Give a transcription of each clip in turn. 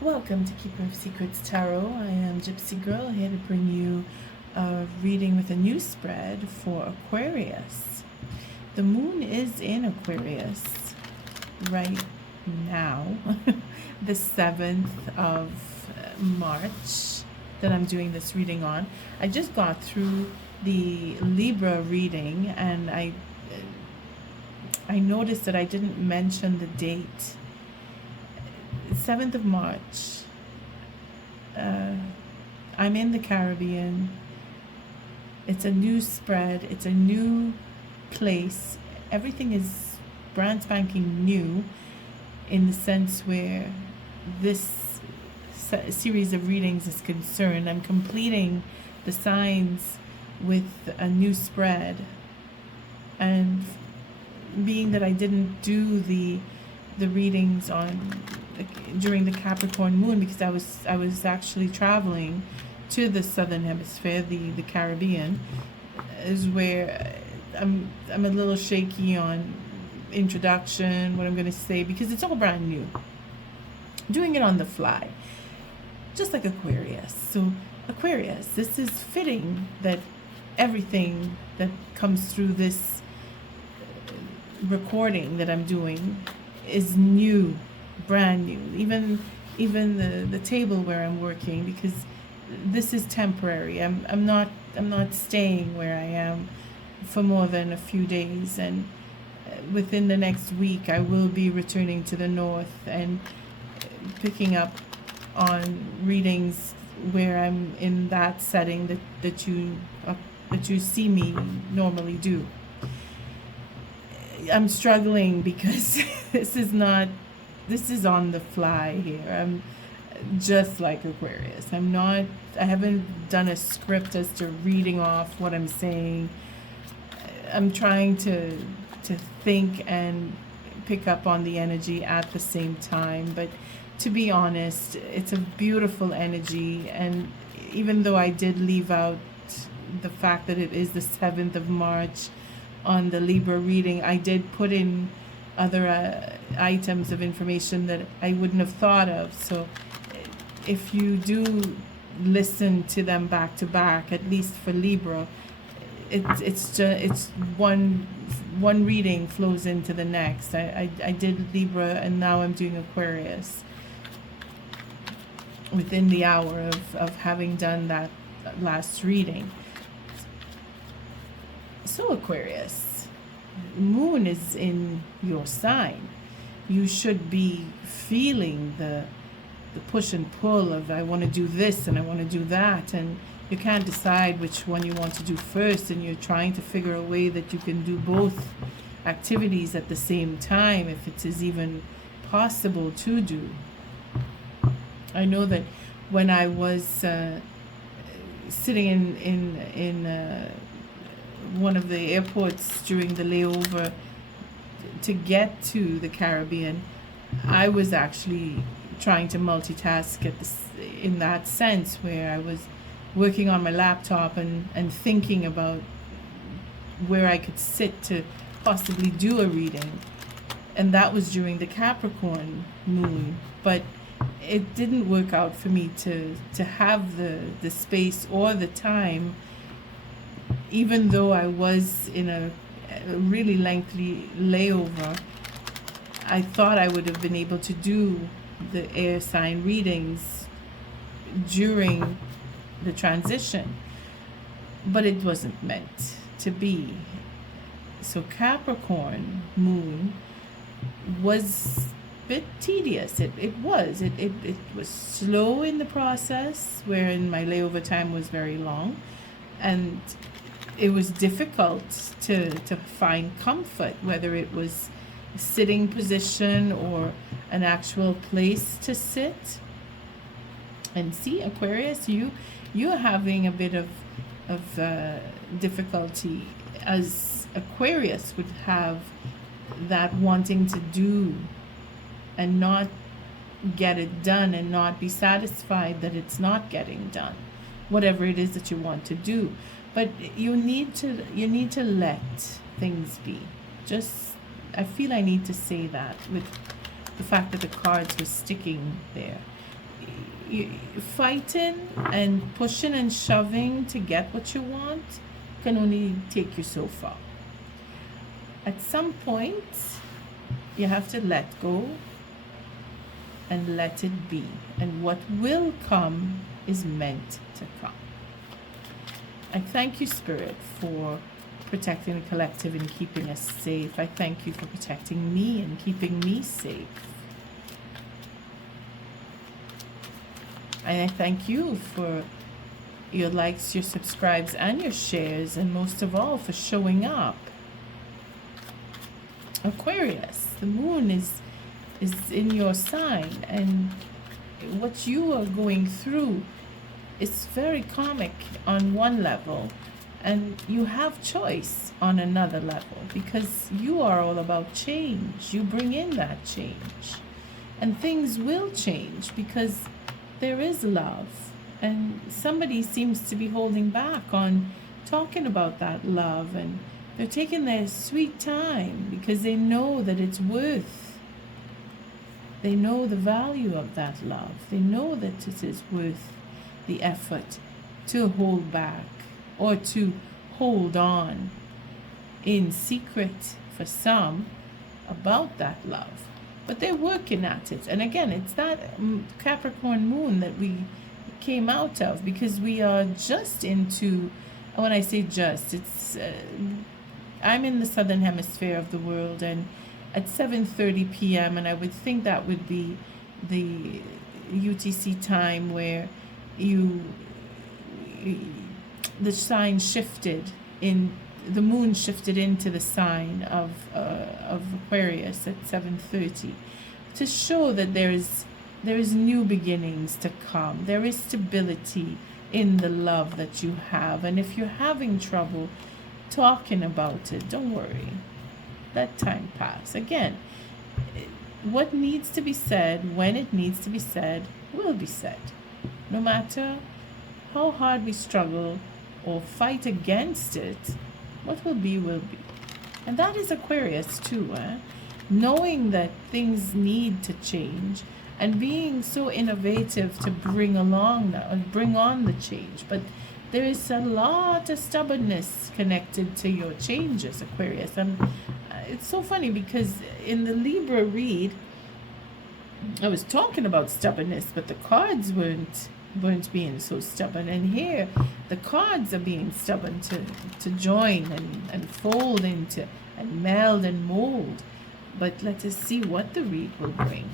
Welcome to Keeper of Secrets Tarot. I am Gypsy Girl here to bring you a reading with a new spread for Aquarius. The moon is in Aquarius right now, the 7th of March that I'm doing this reading on. I just got through the Libra reading and I noticed that I didn't mention the date. 7th of March. I'm in the Caribbean. It's a new spread. It's a new place. Everything is brand spanking new in the sense where this series of readings is concerned. I'm completing the signs with a new spread. And being that I didn't do the readings on during the Capricorn moon because I was actually traveling to the southern hemisphere, the Caribbean, is where I'm a little shaky on introduction, what I'm going to say, because it's all brand new. Doing it on the fly, just like Aquarius. So Aquarius, this is fitting that everything that comes through this recording that I'm doing is new, brand new. Even the table where I'm working, because this is temporary. I'm not staying where I am for more than a few days, and within the next week I will be returning to the north and picking up on readings where I'm in that setting that you see me normally do. I'm struggling because this is on the fly here. I'm just like Aquarius. I haven't done a script as to reading off what I'm saying. I'm trying to think and pick up on the energy at the same time. But to be honest, it's a beautiful energy. And even though I did leave out the fact that it is the 7th of March, on the Libra reading, I did put in other items of information that I wouldn't have thought of. So if you do listen to them back to back, at least for Libra, it's one reading flows into the next. I did Libra and now I'm doing Aquarius within the hour of having done that last reading. So Aquarius, moon is in your sign. You should be feeling the push and pull of I want to do this and I want to do that, and you can't decide which one you want to do first, and you're trying to figure a way that you can do both activities at the same time, if it is even possible to do. I know that when I was sitting in one of the airports during the layover to get to the Caribbean, I was actually trying to multitask in that sense, where I was working on my laptop and thinking about where I could sit to possibly do a reading. And that was during the Capricorn moon. But it didn't work out for me to have the space or the time, even though I was in a really lengthy layover. I thought I would have been able to do the air sign readings during the transition, but it wasn't meant to be. So Capricorn moon was a bit tedious. It was slow in the process, wherein my layover time was very long, and it was difficult to find comfort, whether it was a sitting position or an actual place to sit. And see, Aquarius, you're having a bit of difficulty, as Aquarius would have that wanting to do and not get it done, and not be satisfied that it's not getting done, whatever it is that you want to do. But you need to let things be. Just, I feel I need to say that with the fact that the cards were sticking there. fighting and pushing and shoving to get what you want can only take you so far. At some point, you have to let go and let it be. And what will come is meant to come. I thank you, Spirit, for protecting the collective and keeping us safe. I thank you for protecting me and keeping me safe. And I thank you for your likes, your subscribes, and your shares, and most of all, for showing up. Aquarius, the moon is in your sign, and what you are going through is very karmic on one level, and you have choice on another level, because you are all about change. You bring in that change, and things will change because there is love, and somebody seems to be holding back on talking about that love, and they're taking their sweet time because they know that it's worth. They know the value of that love. They know that it is worth the effort to hold back or to hold on in secret for some about that love. But they're working at it. And again, it's that Capricorn moon that we came out of, because we are just into, when I say just, it's I'm in the southern hemisphere of the world, and at 7:30 p.m., and I would think that would be the UTC time where the sign shifted in, the moon shifted into the sign of Aquarius at 7:30, to show that there is new beginnings to come. There is stability in the love that you have, and if you're having trouble talking about it, don't worry. Let time pass. Again, what needs to be said when it needs to be said will be said, no matter how hard we struggle or fight against it. What will be, will be. And that is Aquarius too, knowing that things need to change and being so innovative to bring on the change. But there is a lot of stubbornness connected to your changes, Aquarius. And it's so funny because in the Libra read, I was talking about stubbornness, but the cards weren't being so stubborn. And here, the cards are being stubborn to join and fold into and meld and mold. But let us see what the read will bring.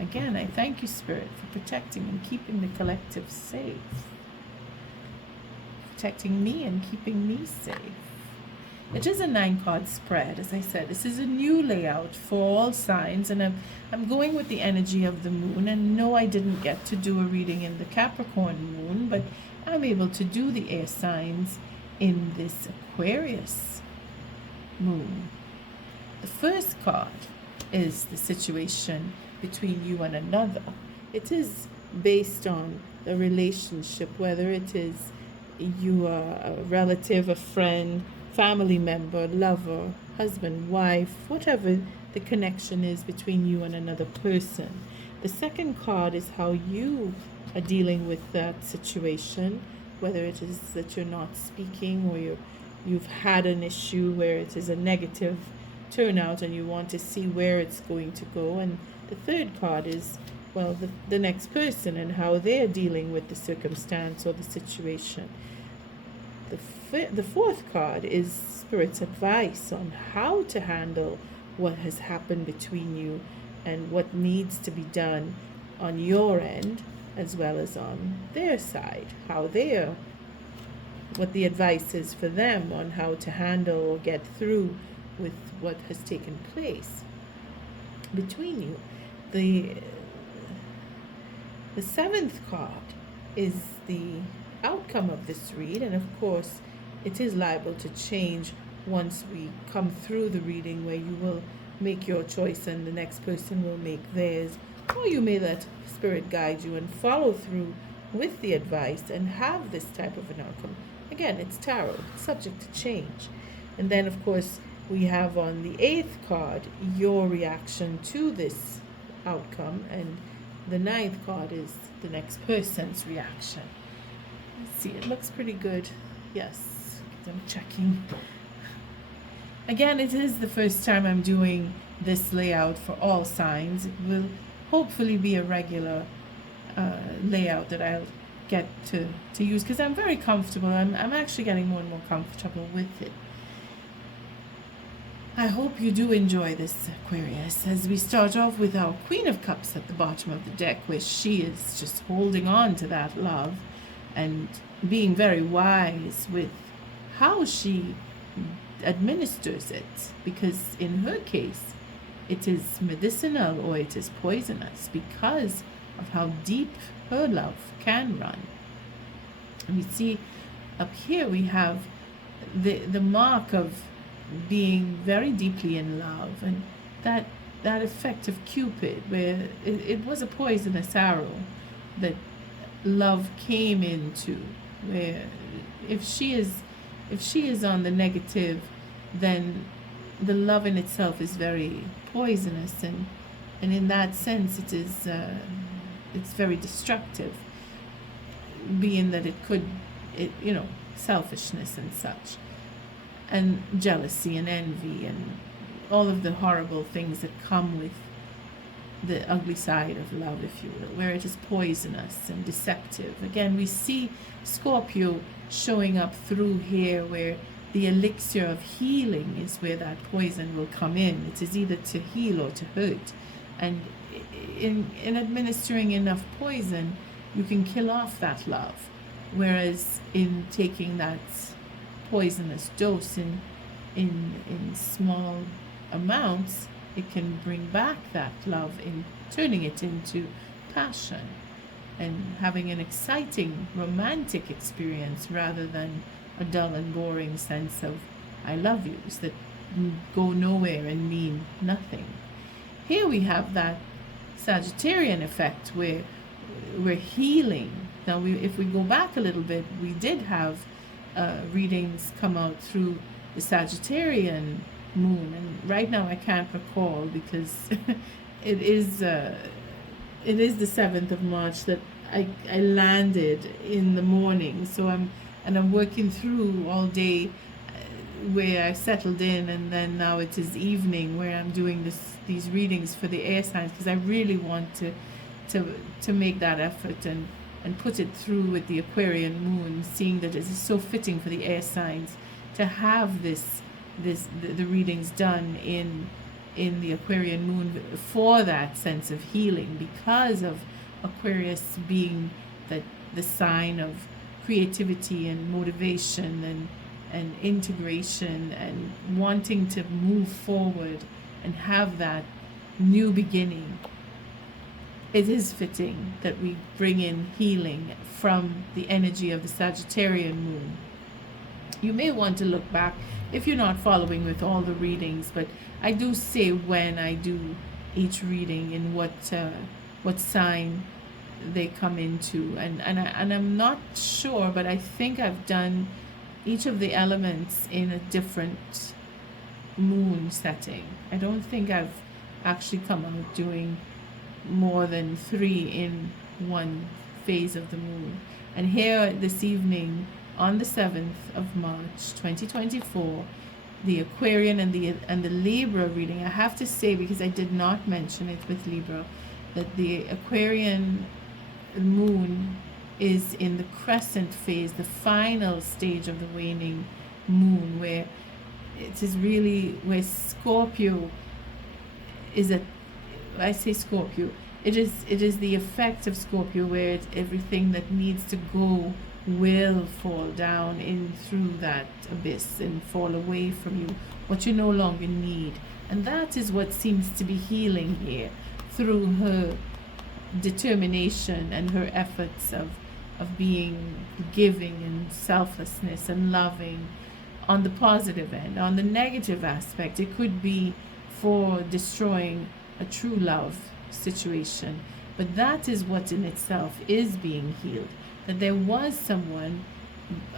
Again, I thank you, Spirit, for protecting and keeping the collective safe. Protecting me and keeping me safe. It is a 9-card spread. As I said, this is a new layout for all signs, and I'm going with the energy of the moon. And no, I didn't get to do a reading in the Capricorn moon, but I'm able to do the air signs in this Aquarius moon. The first card is the situation between you and another. It is based on the relationship, whether it is you are a relative, a friend, family member, lover, husband, wife, whatever the connection is between you and another person. The second card is how you are dealing with that situation, whether it is that you're not speaking, or you've had an issue where it is a negative turnout and you want to see where it's going to go. And the third card is, well, the next person and how they're dealing with the circumstance or the situation. The fourth card is Spirit's advice on how to handle what has happened between you and what needs to be done on your end as well as on their side, what the advice is for them on how to handle or get through with what has taken place between you. The seventh card is the outcome of this read, and of course it is liable to change once we come through the reading, where you will make your choice and the next person will make theirs, or you may let Spirit guide you and follow through with the advice and have this type of an outcome. Again, it's tarot, subject to change. And then of course we have on the eighth card your reaction to this outcome and the ninth card is the next person's reaction. Let's see, it looks pretty good. Yes, I'm checking. Again, it is the first time I'm doing this layout for all signs. It will hopefully be a regular layout that I'll get to use, because I'm very comfortable. I'm actually getting more and more comfortable with it. I hope you do enjoy this, Aquarius, as we start off with our Queen of Cups at the bottom of the deck, where she is just holding on to that love and being very wise with how she administers it, because in her case it is medicinal or it is poisonous because of how deep her love can run. And we see up here we have the mark of being very deeply in love, and that effect of Cupid, where it was a poisonous arrow that love came into, where if she is on the negative, then the love in itself is very poisonous, and in that sense it is it's very destructive, being that it selfishness and such, and jealousy and envy and all of the horrible things that come with the ugly side of love, if you will, where it is poisonous and deceptive. Again, we see Scorpio showing up through here, where the elixir of healing is where that poison will come in. It is either to heal or to hurt. And in administering enough poison, you can kill off that love. Whereas in taking that poisonous dose in small amounts, it can bring back that love, in turning it into passion and having an exciting romantic experience, rather than a dull and boring sense of I love yous that go nowhere and mean nothing. Here we have that Sagittarian effect where we're healing. Now, if we go back a little bit, we did have readings come out through the Sagittarian moon, and right now I can't recall, because it is the 7th of March that I landed in the morning, so I'm working through all day where I settled in, and then now it is evening where I'm doing these readings for the air signs, because I really want to make that effort and put it through with the Aquarian moon, seeing that it is so fitting for the air signs to have the readings done in the Aquarian moon, for that sense of healing, because of Aquarius being the sign of creativity and motivation and integration and wanting to move forward and have that new beginning. It is fitting that we bring in healing from the energy of the Sagittarian moon. You may want to look back if you're not following with all the readings, but I do say when I do each reading in what sign they come into, and I'm not sure, but I think I've done each of the elements in a different moon setting. I don't think I've actually come out doing more than 3 in one phase of the moon. And here this evening, on the 7th of March 2024, the Aquarian and the Libra reading, I have to say, because I did not mention it with Libra, that the Aquarian moon is in the crescent phase, the final stage of the waning moon, where it is really where Scorpio is at. I say Scorpio, it is the effect of Scorpio, where everything that needs to go will fall down in through that abyss and fall away from you, what you no longer need. And that is what seems to be healing here, through her determination and her efforts of being giving and selflessness and loving on the positive end. On the negative aspect, it could be for destroying a true love situation, but that is what in itself is being healed. That there was someone,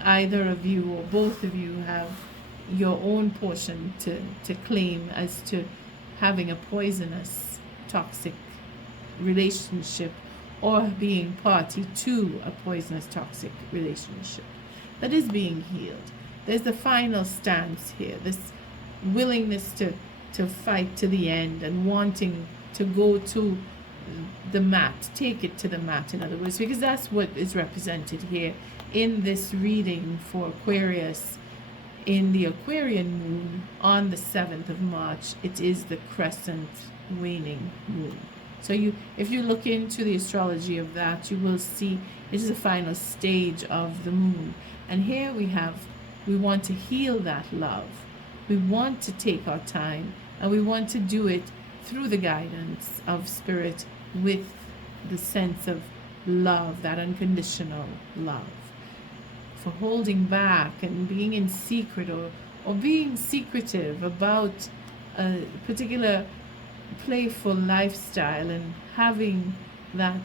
either of you or both of you have your own portion to claim as to having a poisonous, toxic relationship or being party to a poisonous toxic relationship that is being healed. There's the final stance here, this willingness to fight to the end and wanting to go to the mat, take it to the mat, in other words, because that's what is represented here in this reading for Aquarius. In the Aquarian moon on the 7th of March, it is the crescent waning moon. So if you look into the astrology of that, you will see this is the final stage of the moon. And here we want to heal that love. We want to take our time, and we want to do it through the guidance of spirit with the sense of love, that unconditional love. For holding back and being in secret or being secretive about a particular playful lifestyle and having that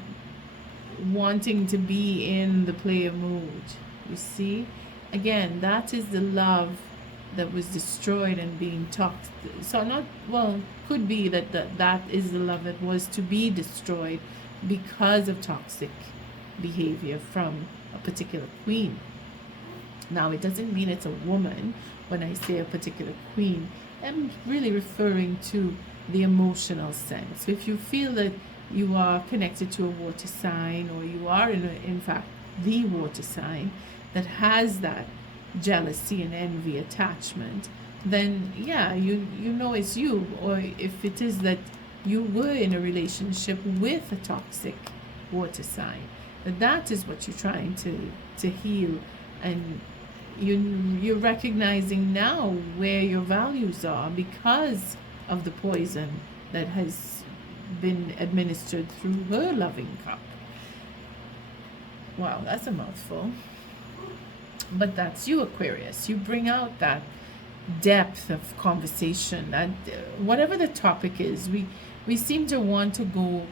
wanting to be in the player mood. You see, again, that is the love that was destroyed and being toxic. So could be that is the love that was to be destroyed because of toxic behavior from a particular queen. Now, it doesn't mean it's a woman when I say a particular queen. I'm really referring to the emotional sense. If you feel that you are connected to a water sign, or you are in fact the water sign that has that jealousy and envy attachment, then yeah, you know it's you. Or if it is that you were in a relationship with a toxic water sign, that is what you're trying to heal. And you're recognizing now where your values are because of the poison that has been administered through her loving cup. Wow, that's a mouthful. But that's you, Aquarius. You bring out that depth of conversation, and whatever the topic is, we seem to want to go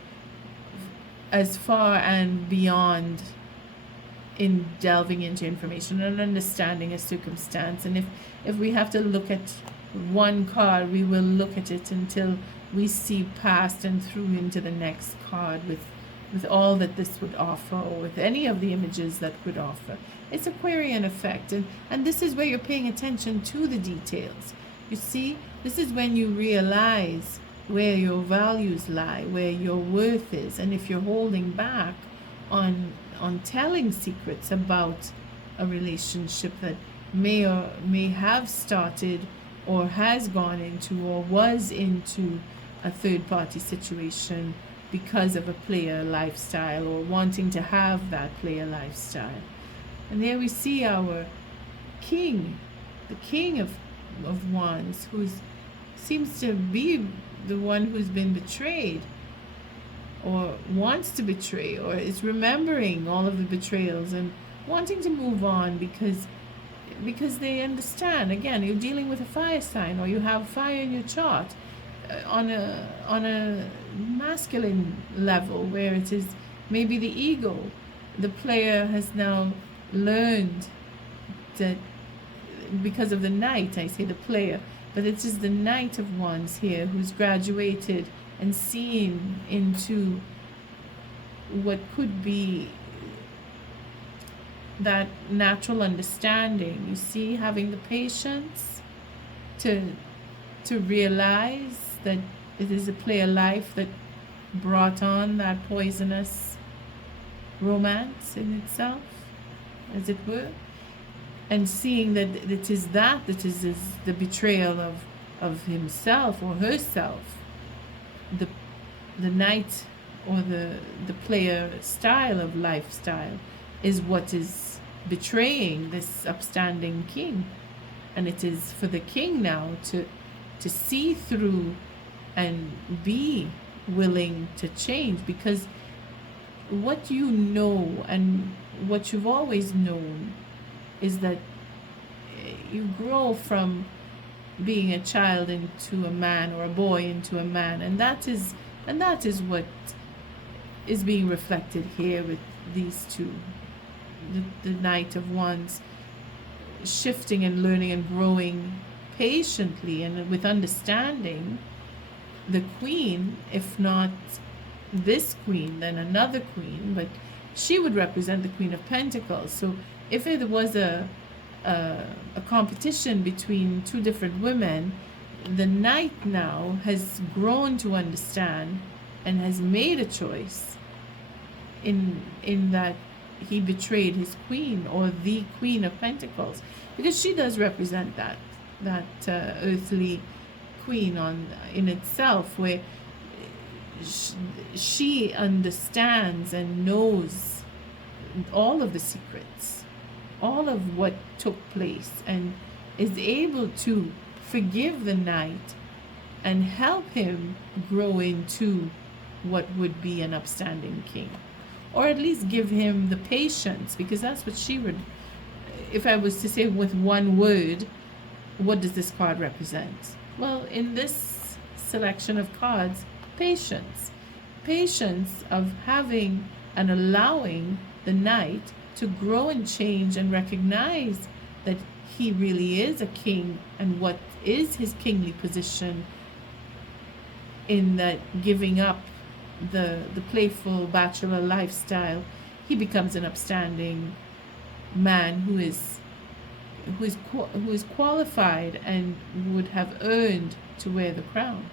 as far and beyond in delving into information and understanding a circumstance. And if we have to look at one card, we will look at it until we see past and through into the next card with all that this would offer, or with any of the images that would offer. It's Aquarian effect, and this is where you're paying attention to the details. You see, this is when you realize where your values lie, where your worth is, and if you're holding back on telling secrets about a relationship that may have started or has gone into or was into a third party situation because of a player lifestyle, or wanting to have that player lifestyle. And there we see our king, the king of wands, who seems to be the one who's been betrayed, or wants to betray, or is remembering all of the betrayals and wanting to move on because they understand. Again, you're dealing with a fire sign, or you have fire in your chart on a masculine level, where it is maybe the ego. The player has now learned that because of the knight, I say the player, but it is the Knight of Wands here who's graduated and seen into what could be that natural understanding. You see, having the patience to realize that it is a player life that brought on that poisonous romance in itself, as it were, and seeing that it is the betrayal of himself or herself. The knight, or the player style of lifestyle, is what is betraying this upstanding king. And it is for the king now to see through and be willing to change, because what you know and what you've always known is that you grow from being a child into a man, or a boy into a man, and that is what is being reflected here with these two. The Knight of Wands shifting and learning and growing patiently and with understanding. The Queen, if not this queen, then another queen, but she would represent the Queen of Pentacles. So if it was a competition between two different women, the knight now has grown to understand and has made a choice in that he betrayed his queen, or the Queen of Pentacles, because she does represent that earthly queen in itself, where she understands and knows all of the secrets, all of what took place, and is able to forgive the knight and help him grow into what would be an upstanding king, or at least give him the patience, because that's what she would, if I was to say with one word, what does this card represent? Well, in this selection of cards, patience. Patience of having and allowing the knight to grow and change and recognize that he really is a king, and what is his kingly position, in that giving up the playful bachelor lifestyle, he becomes an upstanding man who is qualified and would have earned to wear the crown,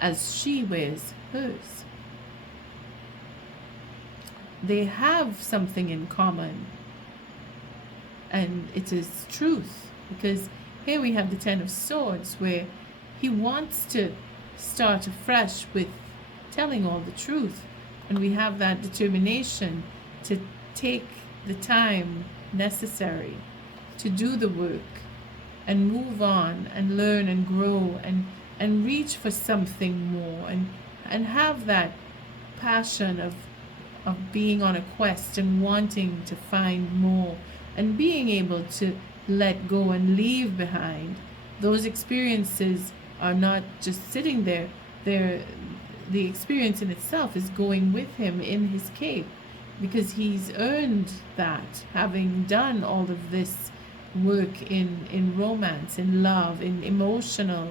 as she wears hers. They have something in common, and it is truth, because here we have the Ten of Swords, where he wants to start afresh with telling all the truth, and we have that determination to take the time necessary to do the work and move on and learn and grow and reach for something more, and have that passion of being on a quest and wanting to find more, and being able to let go and leave behind. Those experiences are not just sitting there. The experience in itself is going with him in his cape, because he's earned that, having done all of this work in romance, in love, in emotional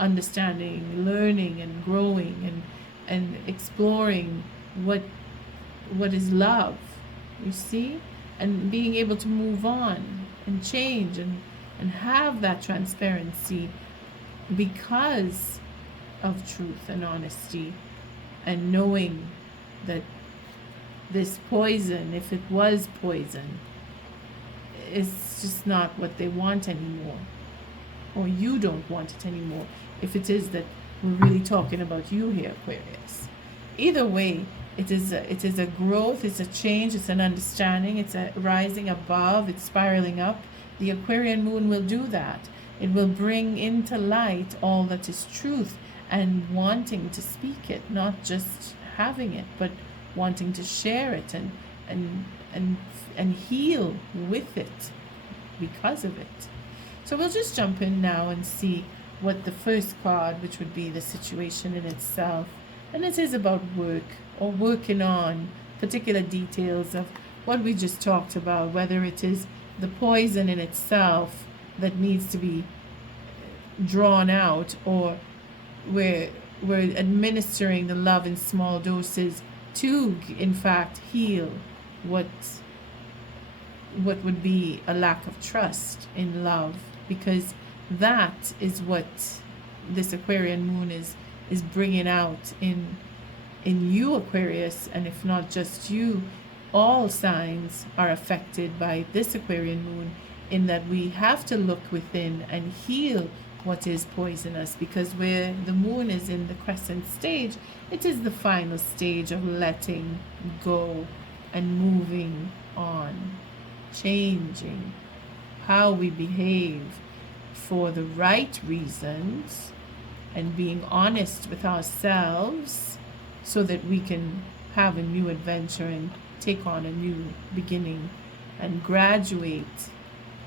understanding, learning and growing and exploring what is love, you see, and being able to move on and change and have that transparency because of truth and honesty, and knowing that this poison, if it was poison, is just not what they want anymore, or you don't want it anymore, if it is that we're really talking about you here, Aquarius. Either way, it is a growth, it's a change, it's an understanding, it's a rising above, it's spiraling up. The Aquarian moon will do that. It will bring into light all that is truth, and wanting to speak it, not just having it, but wanting to share it and heal with it because of it. So we'll just jump in now and see what the first card, which would be the situation in itself, and it is about work, or working on particular details of what we just talked about, whether it is the poison in itself that needs to be drawn out, or we're administering the love in small doses to, in fact, heal what would be a lack of trust in love, because that is what this Aquarian moon is bringing out in you, Aquarius. And if not just you, all signs are affected by this Aquarian moon, in that we have to look within and heal what is poisonous, because where the moon is in the crescent stage, it is the final stage of letting go and moving on, changing how we behave for the right reasons, and being honest with ourselves so that we can have a new adventure and take on a new beginning and graduate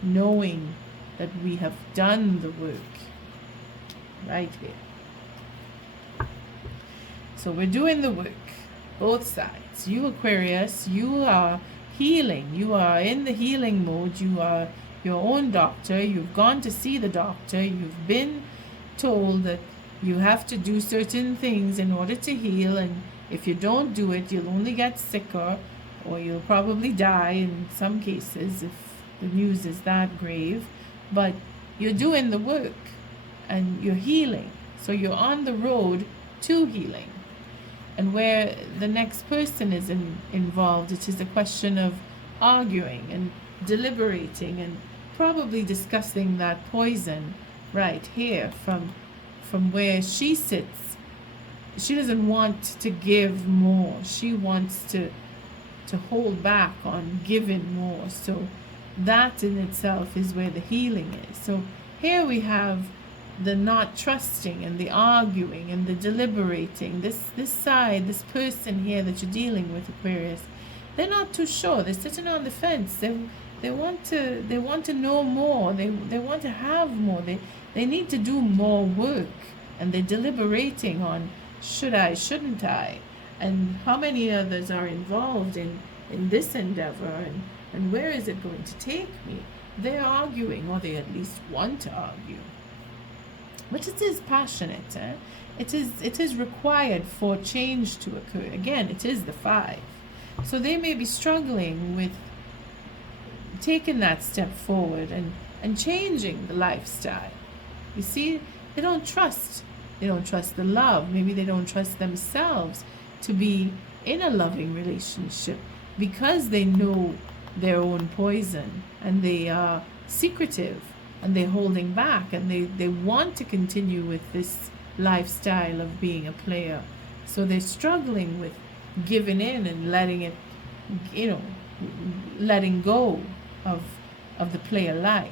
knowing that we have done the work right here. So we're doing the work, both sides. You, Aquarius, you are healing. You are in the healing mode. You are your own doctor. You've gone to see the doctor. You've been told that You have to do certain things in order to heal, and if you don't do it, you'll only get sicker, or you'll probably die in some cases if the news is that grave. But you're doing the work and you're healing. So you're on the road to healing. And where the next person is involved, it is a question of arguing and deliberating and probably discussing that poison right here from where she sits. She doesn't want to give more. She wants to hold back on giving more. So that in itself is where the healing is. So here we have the not trusting and the arguing and the deliberating. This side, this person here that you're dealing with, Aquarius, they're not too sure. They're sitting on the fence. They want to know more. They want to have more. They need to do more work, and they're deliberating on should I, shouldn't I, and how many others are involved in this endeavor, and where is it going to take me? They're arguing, or they at least want to argue. But it is passionate. It is required for change to occur. Again, it is the 5. So they may be struggling with taking that step forward and changing the lifestyle. You see, they don't trust the love. Maybe they don't trust themselves to be in a loving relationship because they know their own poison, and they are secretive, and they're holding back, and they want to continue with this lifestyle of being a player. So they're struggling with giving in and letting it, letting go of the player life.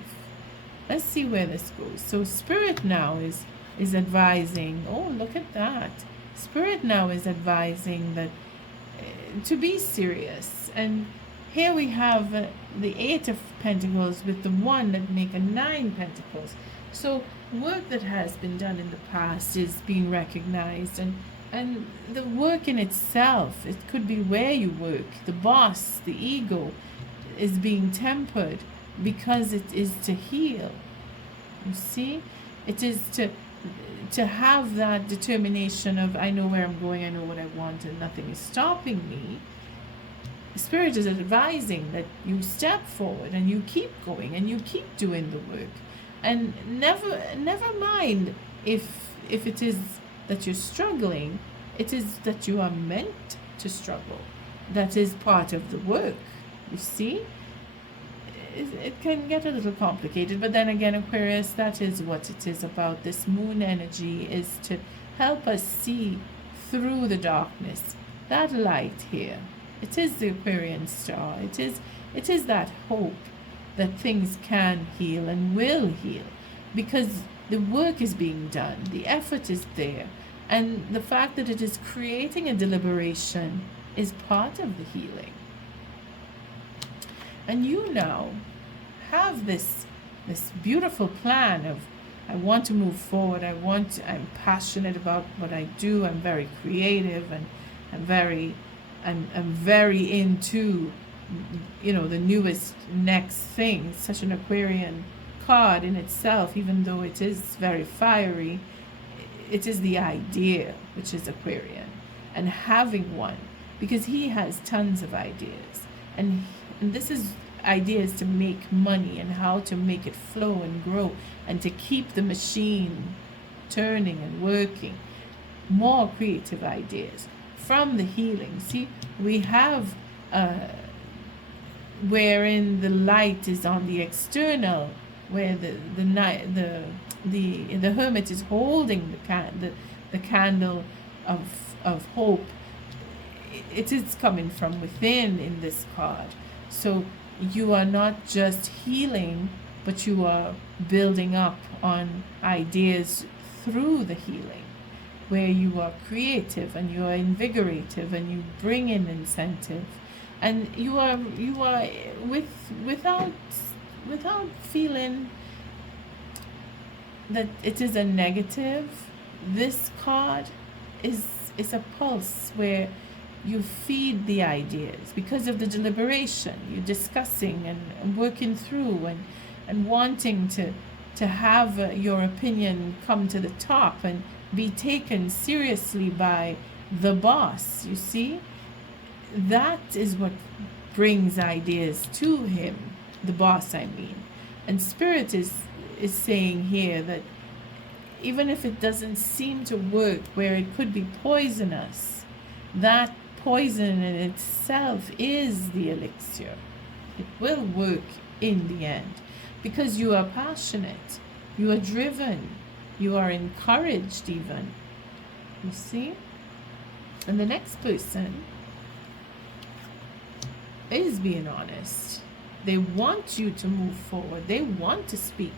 Let's see where this goes. So Spirit now is advising, oh, look at that. Spirit now is advising that to be serious. And here we have the 8 of Pentacles with the 1 that make a 9 Pentacles. So work that has been done in the past is being recognized, and the work in itself, it could be where you work, the boss, the ego, is being tempered because it is to heal. You see, it is to have that determination of, I know where I'm going, I know what I want, and nothing is stopping me. Spirit is advising that you step forward and you keep going and you keep doing the work, and never mind if it is that you're struggling. It is that you are meant to struggle. That is part of the work. You see, it can get a little complicated, but then again, Aquarius, that is what it is about. This moon energy is to help us see through the darkness. That light here, it is the Aquarian star. It is that hope that things can heal and will heal, because the work is being done, the effort is there, and the fact that it is creating a deliberation is part of the healing. And you now have this beautiful plan of, I want to move forward, I'm passionate about what I do, I'm very creative, and I'm very into the newest next thing. Such an Aquarian card in itself, even though it is very fiery, it is the idea which is Aquarian, and having one, because he has tons of ideas, and this is ideas to make money and how to make it flow and grow and to keep the machine turning and working. More creative ideas from the healing. See, we have wherein the light is on the external, where the hermit is holding the candle of hope. It is coming from within in this card. So you are not just healing, but you are building up on ideas through the healing, where you are creative and you are invigorative and you bring in incentive, and you are without feeling that it is a negative. This card is a pulse where you feed the ideas because of the deliberation. You're discussing and working through and wanting to have your opinion come to the top, and be taken seriously by the boss. You see, that is what brings ideas to him, the boss, I mean. And Spirit is saying here that even if it doesn't seem to work, where it could be poisonous, that poison in itself is the elixir. It will work in the end because you are passionate, you are driven, you are encouraged even. You see? And the next person is being honest. They want you to move forward. They want to speak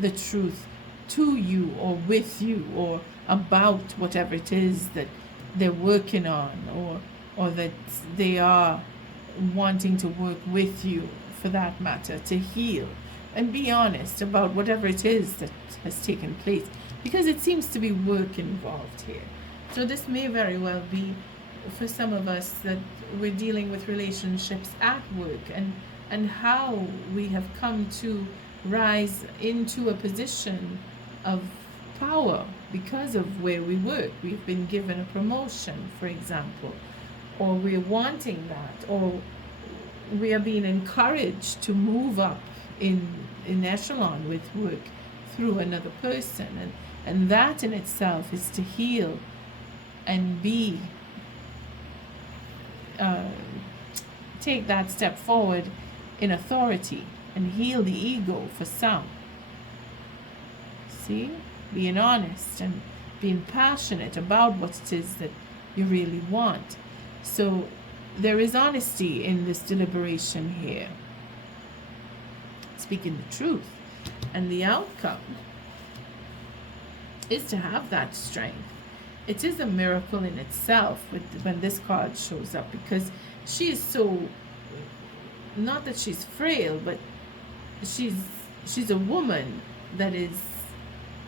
the truth to you or with you or about whatever it is that they're working on, or that they are wanting to work with you, for that matter, to heal and be honest about whatever it is that has taken place, because it seems to be work involved here. So this may very well be for some of us that we're dealing with relationships at work, and how we have come to rise into a position of power because of where we work. We've been given a promotion, for example, or we're wanting that, or we are being encouraged to move up in echelon with work through another person, and that in itself is to heal and be take that step forward in authority and heal the ego for some. See, being honest and being passionate about what it is that you really want. So there is honesty in this deliberation here, speaking the truth, and the outcome is to have that strength. It is a miracle in itself when this card shows up, because she is so, not that she's frail, but she's a woman that is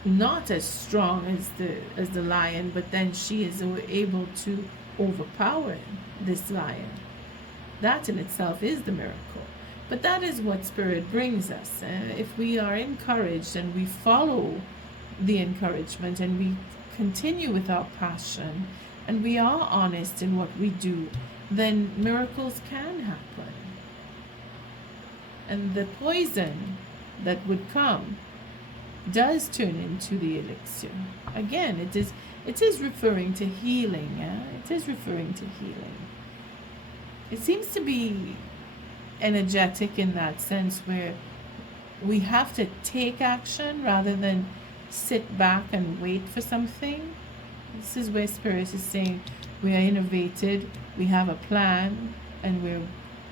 not as strong as the lion, but then she is able to overpower this lion. That in itself is the miracle. But that is what Spirit brings us. If we are encouraged and we follow the encouragement and we continue with our passion and we are honest in what we do, then miracles can happen. And the poison that would come does turn into the elixir. Again, it is referring to healing. It is referring to healing. It seems to be energetic in that sense, where we have to take action rather than sit back and wait for something. This is where Spirit is saying we are innovated, we have a plan, and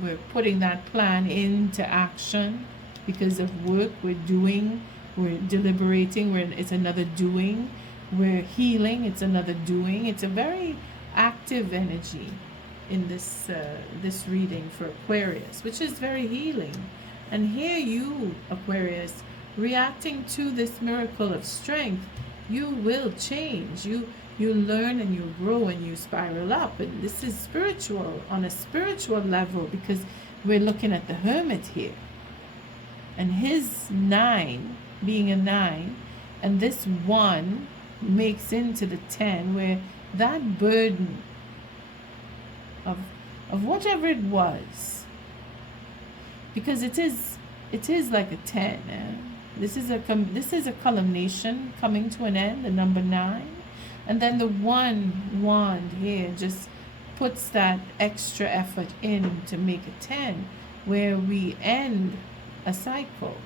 we're putting that plan into action because of work we're doing. We're deliberating, it's another doing. We're healing, it's another doing. It's a very active energy in this reading for Aquarius, which is very healing. And here you, Aquarius, reacting to this miracle of strength, you will change. You learn and you grow and you spiral up. And this is spiritual, on a spiritual level, because we're looking at the Hermit here. And his 9 being a 9, and this 1 makes into the 10, where that burden of whatever it was, because it is like a 10. This is a culmination coming to an end, the number 9, and then the 1 wand here just puts that extra effort in to make a 10, where we end a cycle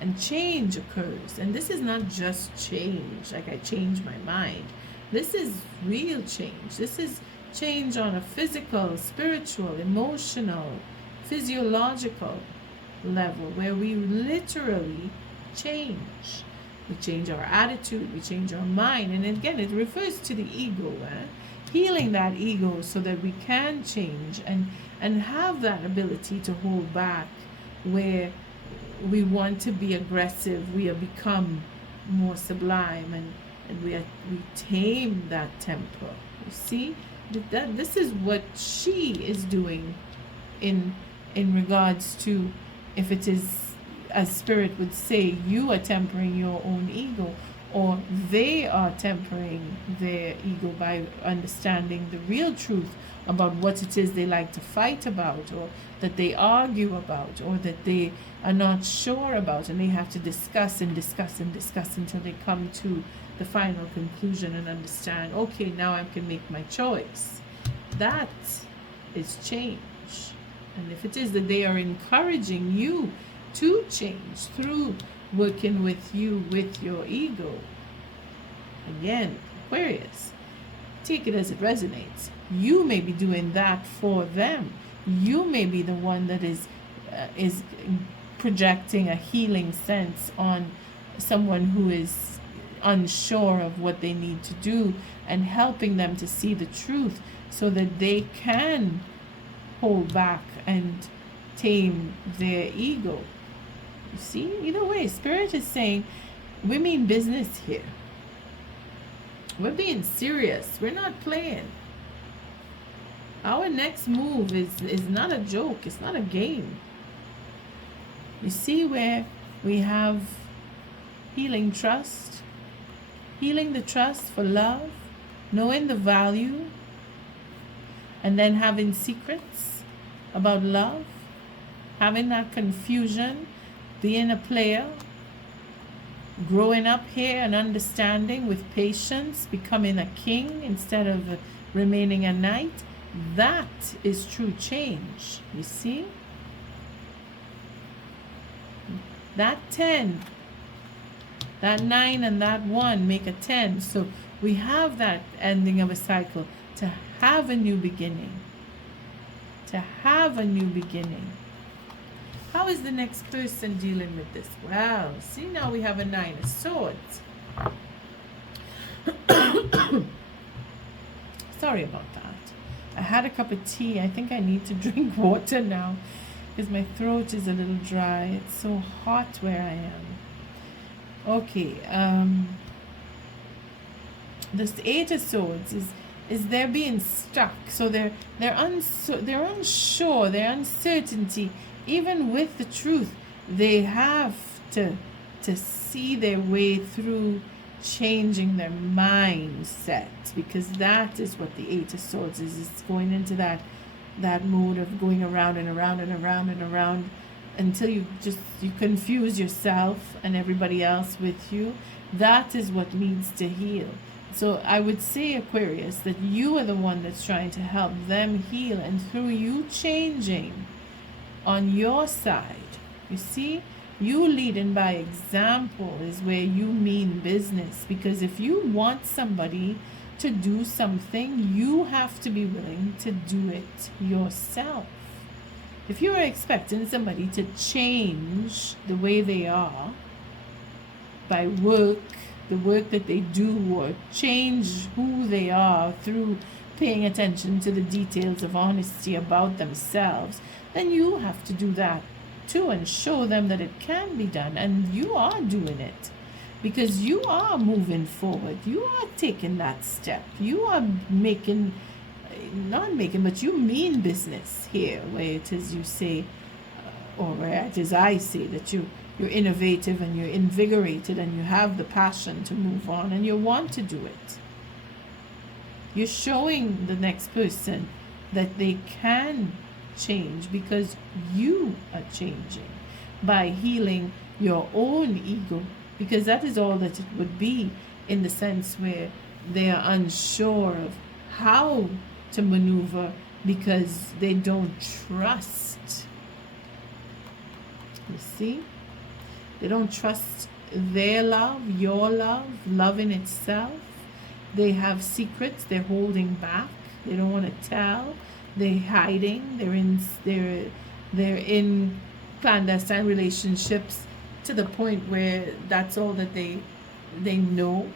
and change occurs. And this is not just change, like I change my mind. This is real change. This is change on a physical, spiritual, emotional, physiological level, where we literally change. We change our attitude, we change our mind. And again, it refers to the ego, healing that ego so that we can change and have that ability to hold back where we want to be aggressive. We have become more sublime, and we tame that temper. You see, this is what she is doing in regards to, if it is, as Spirit would say, you are tempering your own ego, or they are tempering their ego by understanding the real truth about what it is they like to fight about, or that they argue about, or that they are not sure about, and they have to discuss and discuss and discuss until they come to the final conclusion and understand, okay, now I can make my choice. That is change. And if it is that they are encouraging you to change through working with you with your ego, again, Aquarius, take it as it resonates. You may be doing that for them. You may be the one that is projecting a healing sense on someone who is unsure of what they need to do, and helping them to see the truth so that they can hold back and tame their ego. You see, either way, Spirit is saying we mean business here. We're being serious. We're not playing. Our next move is not a joke. It's not a game. You see where we have healing trust, healing the trust for love, knowing the value, and then having secrets about love, having that confusion, being a player, growing up here and understanding with patience, becoming a king instead of remaining a knight. That is true change, you see? That 10, that 9 and that 1 make a 10. So we have that ending of a cycle to have a new beginning. To have a new beginning. How is the next person dealing with this? Well, see, now we have a 9 of swords. Sorry about that. I had a cup of tea. I think I need to drink water now because my throat is a little dry. It's so hot where I am. Okay. This 8 of swords is they're being stuck. So they're unsure, their uncertainty. Even with the truth, they have to see their way through changing their mindset, because that is what the 8 of swords is. It's going into that mode of going around and around and around and around until you confuse yourself and everybody else with you. That is what needs to heal. So I would say, Aquarius, that you are the one that's trying to help them heal, and through you changing on your side, you see, you leading by example is where you mean business. Because if you want somebody to do something, you have to be willing to do it yourself. If you are expecting somebody to change the way they are by the work that they do, or change who they are through paying attention to the details of honesty about themselves, then you have to do that too and show them that it can be done. And you are doing it because you are moving forward. You are taking that step. You are but you mean business here, where it is you say, or where it is I say that you're innovative and you're invigorated and you have the passion to move on and you want to do it. You're showing the next person that they can change because you are changing by healing your own ego, because that is all that it would be, in the sense where they are unsure of how to maneuver because they don't trust. You see? They don't trust their love, your love in itself. They have secrets they're holding back. They don't want to tell. They're hiding. They're in clandestine relationships to the point where that's all that they know.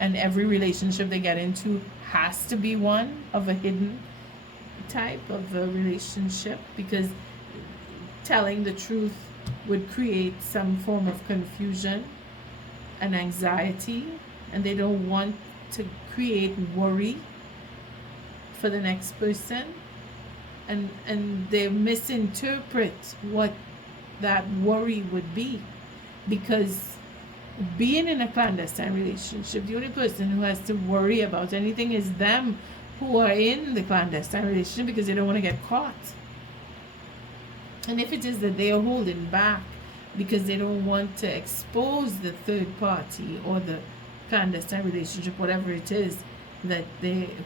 And every relationship they get into has to be one of a hidden type of a relationship, because telling the truth would create some form of confusion and anxiety, and they don't want to create worry for the next person, and they misinterpret what that worry would be, because being in a clandestine relationship, the only person who has to worry about anything is them who are in the clandestine relationship, because they don't want to get caught. And if it is that they are holding back because they don't want to expose the third party or the clandestine relationship, whatever it is that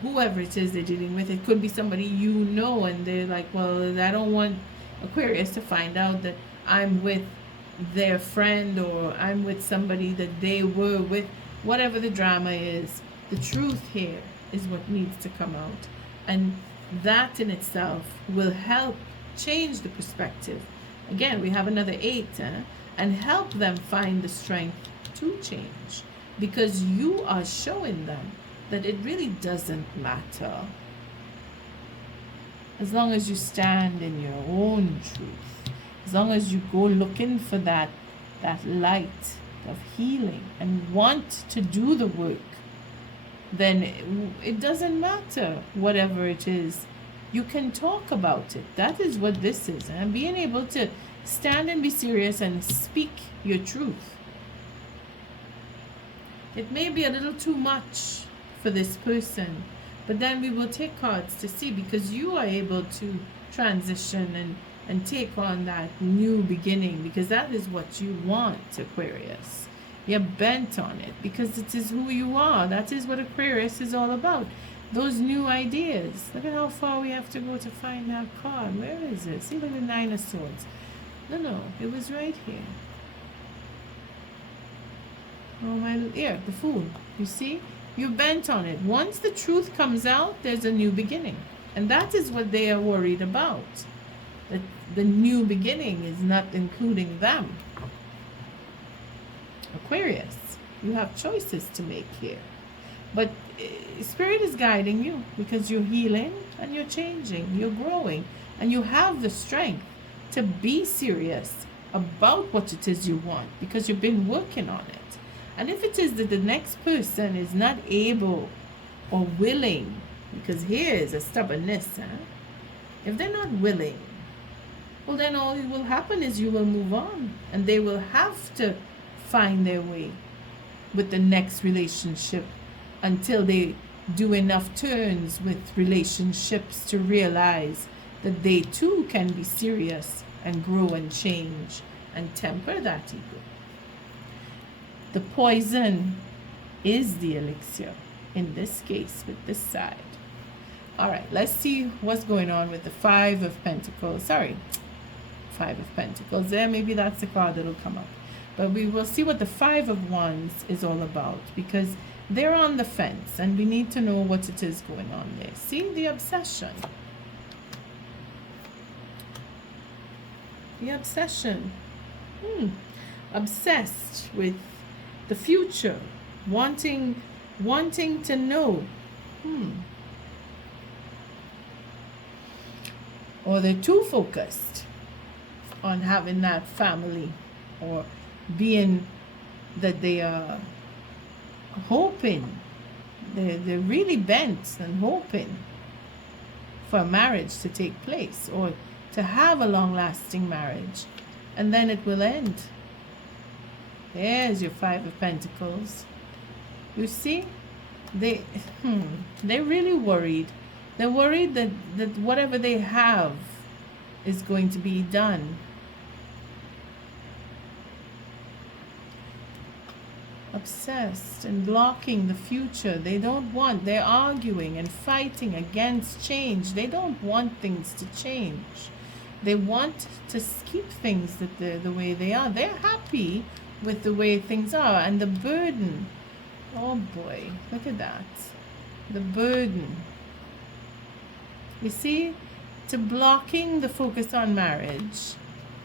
whoever it is they're dealing with, it could be somebody and they're like, well, I don't want Aquarius to find out that I'm with their friend, or I'm with somebody that they were with. Whatever the drama is, the truth here is what needs to come out, and that in itself will help change the perspective. Again, we have another 8, and help them find the strength to change, because you are showing them that it really doesn't matter as long as you stand in your own truth, as long as you go looking for that light of healing and want to do the work. Then it doesn't matter whatever it is. You can talk about it. That is what this is. And being able to stand and be serious and speak your truth. It may be a little too much for this person, but then we will take cards to see, because you are able to transition and take on that new beginning, because that is what you want, Aquarius. You're bent on it because it is who you are. That is what Aquarius is all about. Those new ideas. Look at how far we have to go to find that card. Where is it? See, look at the 9 of Swords. No, it was right here. Oh my, here, the Fool. You see? You're bent on it. Once the truth comes out, there's a new beginning. And that is what they are worried about. That the new beginning is not including them. Aquarius, you have choices to make here. But Spirit is guiding you, because you're healing and you're changing, you're growing, and you have the strength to be serious about what it is you want, because you've been working on it. And if it is that the next person is not able or willing, because here is a stubbornness, if they're not willing, well, then all that will happen is you will move on, and they will have to find their way with the next relationship until they do enough turns with relationships to realize that they too can be serious and grow and change and temper that ego. The poison is the elixir in this case with this side. All right, let's see what's going on with the 5 of Pentacles. 5 of Pentacles. There, maybe that's the card that'll come up. But we will see what the 5 of Wands is all about, because they're on the fence and we need to know what it is going on there. See, the obsession. The obsession. Obsessed with the future, wanting to know. Or they're too focused on having that family, or being that they are hoping, they're really bent and hoping for a marriage to take place, or to have a long-lasting marriage, and then it will end. There's your 5 of Pentacles. You see, they're really worried. They're worried that whatever they have is going to be done. Obsessed and blocking the future. They're arguing and fighting against change. They don't want things to change. They want to keep things the way they are. They're happy with the way things are. And the burden, oh boy, look at that. The burden. You see, to blocking the focus on marriage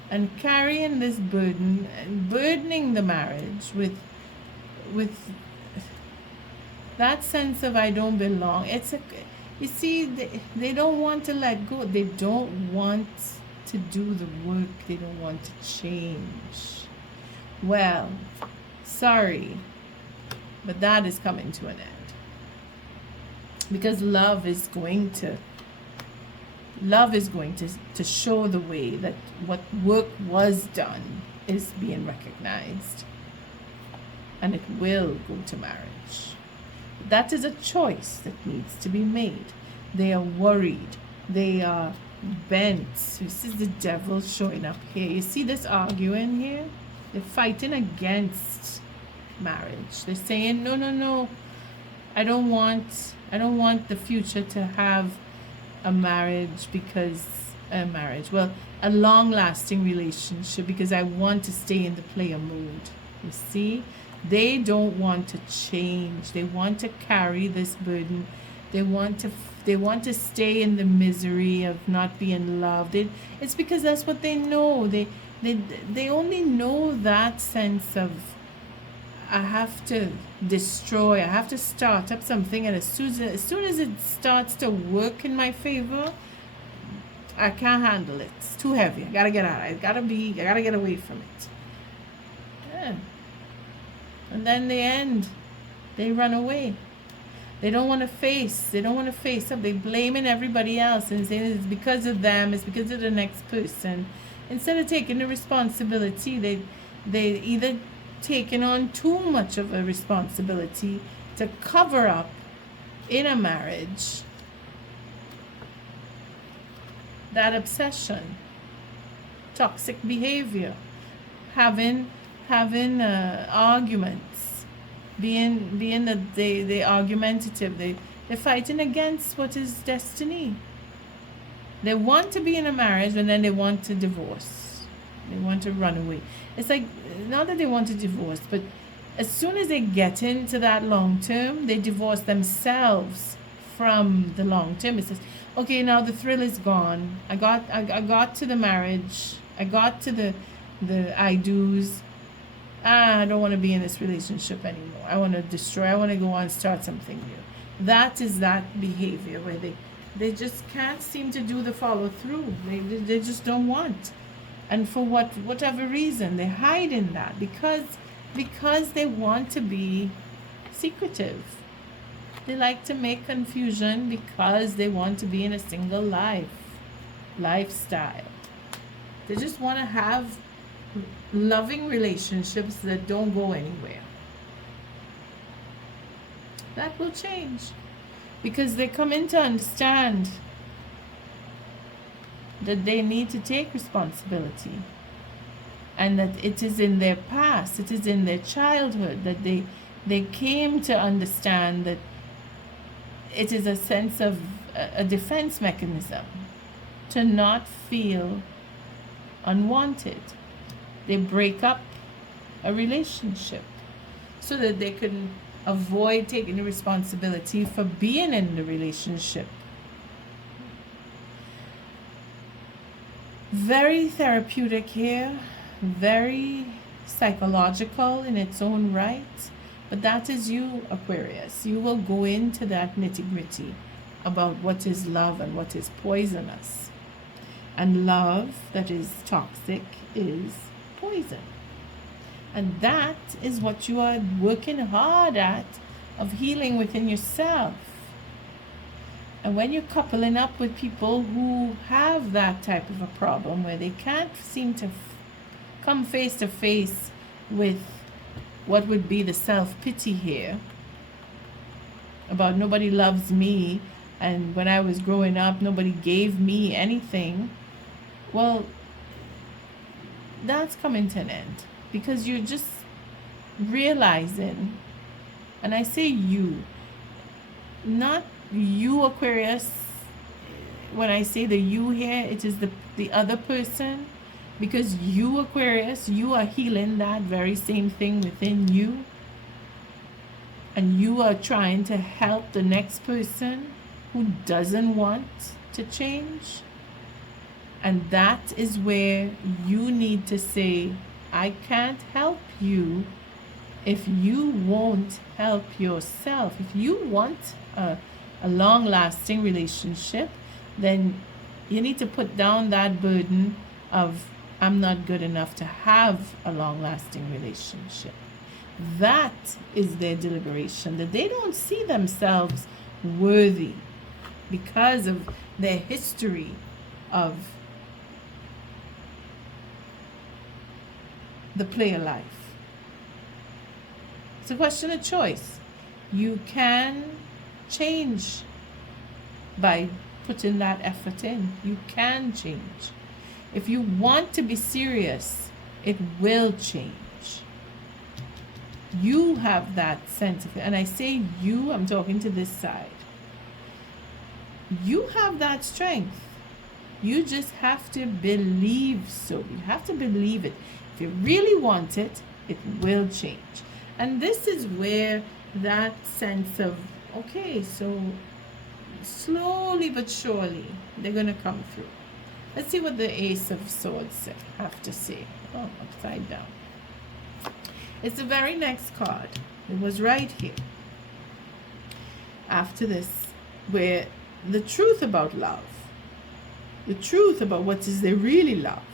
and carrying this burden and burdening the marriage with that sense of I don't belong. You see, they don't want to let go. They don't want to do the work. They don't want to change. Well, sorry, but that is coming to an end, because love is going to show the way that what work was done is being recognized. and it will go to marriage. That is a choice that needs to be made. They are worried. They are bent. This is the devil showing up here. You see this arguing here? They're fighting against marriage. They're saying, no, no, no. I don't want the future to have a marriage because a long-lasting relationship, because I want to stay in the player mode. You see? They don't want to change. They want to carry this burden. They want to stay in the misery of not being loved. It's because that's what they know. They only know that sense of, I have to destroy, I have to start up something, and as soon as it starts to work in my favor, I can't handle it. It's too heavy. I gotta get out. I gotta get away from it. Yeah. And then they run away. They don't want to face up. They blaming everybody else and saying it's because of them, it's because of the next person. Instead of taking the responsibility, they either taking on too much of a responsibility to cover up in a marriage that obsession, toxic behavior, having arguments, being that they argumentative, they're fighting against what is destiny. They want to be in a marriage, and then they want to divorce. They want to run away. It's like, not that they want to divorce, but as soon as they get into that long term, they divorce themselves from the long term. It says, okay, now the thrill is gone. I got to the marriage. I got to the I do's. I don't want to be in this relationship anymore. I want to destroy. I want to go on and start something new. That is that behavior where they just can't seem to do the follow through. They just don't want. And for whatever reason, they hide in that because they want to be secretive. They like to make confusion because they want to be in a single lifestyle. They just want to have loving relationships that don't go anywhere. That will change because they come in to understand that they need to take responsibility, and that it is in their past, it is in their childhood that they came to understand that it is a sense of a defense mechanism to not feel unwanted. They break up a relationship so that they can avoid taking the responsibility for being in the relationship. Very therapeutic here, very psychological in its own right, but that is you, Aquarius. You will go into that nitty-gritty about what is love and what is poisonous. And love that is toxic is poison. And that is what you are working hard at, of healing within yourself. And when you're coupling up with people who have that type of a problem where they can't seem to come face to face with what would be the self-pity here about nobody loves me, and when I was growing up nobody gave me anything, well, that's coming to an end because you're just realizing, and I say you, not you, Aquarius. When I say the you here, it is the other person, because you, Aquarius, you are healing that very same thing within you, and you are trying to help the next person who doesn't want to change. And that is where you need to say, I can't help you if you won't help yourself. If you want a long-lasting relationship, then you need to put down that burden of, I'm not good enough to have a long-lasting relationship. That is their deliberation, that they don't see themselves worthy because of their history of the player life. It's a question of choice. You can change by putting that effort in. You can change. If you want to be serious, it will change. You have that sense of it. And I say you, I'm talking to this side. You have that strength. You just have to believe so. You have to believe it. If you really want it, it will change. And this is where that sense of, okay, so slowly but surely they're going to come through. Let's see what the Ace of Swords have to say. Oh, upside down. It's the very next card. It was right here. After this, where the truth about love, the truth about what is they really love,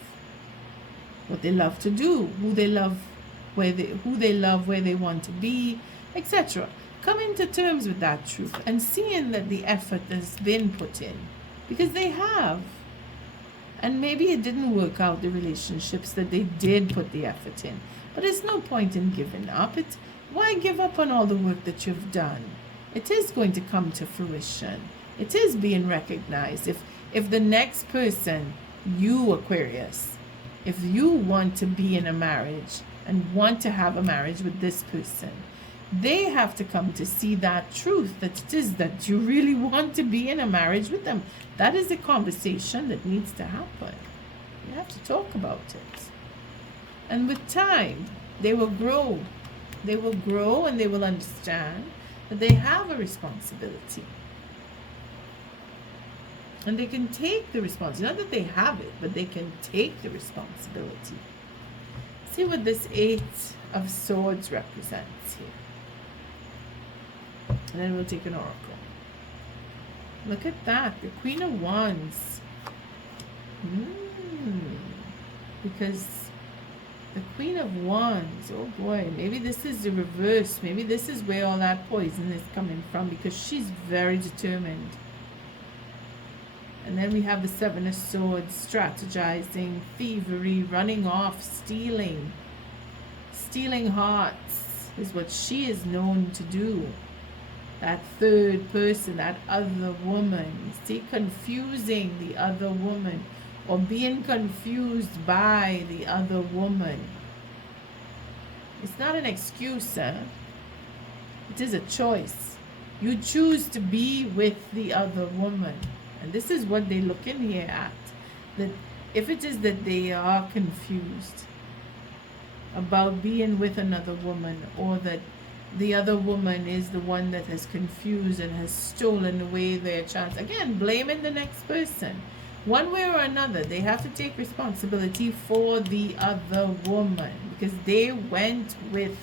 what they love to do, who they love, who they love, where they want to be, etc. Coming to terms with that truth and seeing that the effort has been put in, because they have. And maybe it didn't work out, the relationships that they did put the effort in. But there's no point in giving up. Why give up on all the work that you've done? It is going to come to fruition. It is being recognized. If the next person, you Aquarius, if you want to be in a marriage and want to have a marriage with this person, they have to come to see that truth, that it is that you really want to be in a marriage with them. That is the conversation that needs to happen. You have to talk about it. And with time, they will grow. They will grow and they will understand that they have a responsibility. And they can take the responsibility. Not that they have it, but they can take the responsibility. See what this Eight of Swords represents here. And then we'll take an oracle. Look at that. The Queen of Wands. Because the Queen of Wands, oh boy, maybe this is the reverse. Maybe this is where all that poison is coming from, because she's very determined. And then we have the Seven of Swords, strategizing, thievery, running off, stealing. Stealing hearts is what she is known to do. That third person, that other woman. See, confusing the other woman, or being confused by the other woman. It's not an excuse, huh? It is a choice. You choose to be with the other woman. And this is what they're looking here at. That if it is that they are confused about being with another woman, or that the other woman is the one that has confused and has stolen away their chance, again, blaming the next person. One way or another, they have to take responsibility for the other woman, because they went with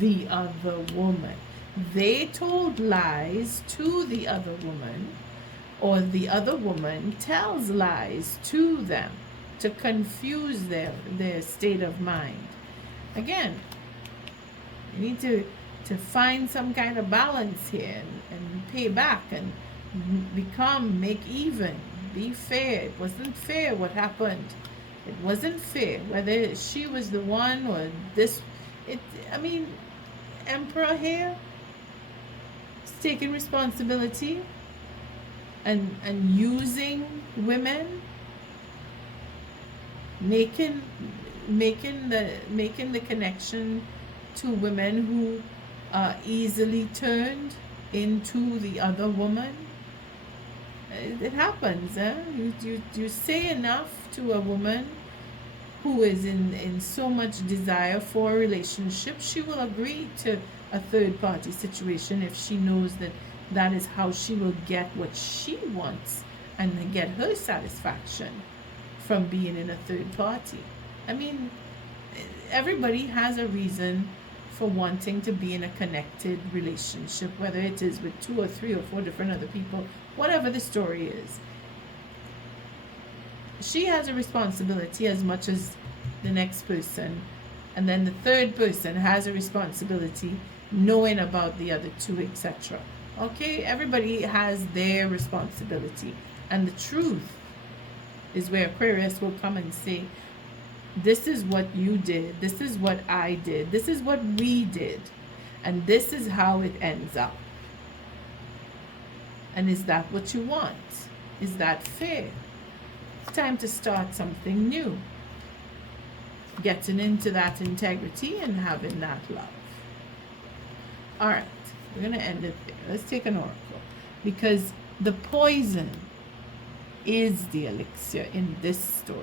the other woman. They told lies to the other woman, or the other woman tells lies to them to confuse their state of mind. Again, you need to find some kind of balance here and pay back and make even. Be fair. It wasn't fair what happened. It wasn't fair. Whether she was the one or this. Emperor here is taking responsibility and using women, making the connection to women who are easily turned into the other woman. It happens, eh? You say enough to a woman who is in so much desire for a relationship, she will agree to a third party situation if she knows that that is how she will get what she wants and get her satisfaction from being in a third party. Everybody has a reason for wanting to be in a connected relationship, whether it is with 2 or 3 or 4 different other people, whatever the story is. She has a responsibility as much as the next person, and then the third person has a responsibility knowing about the other 2, etc. Okay, everybody has their responsibility, and the truth is where Aquarius will come and say, this is what you did, this is what I did, this is what we did, And this is how it ends up. And is that what you want? Is that fair? It's time to start something new. Getting into that integrity and having that love. All right, we're going to end it there. Let's take an oracle. Because the poison is the elixir in this story.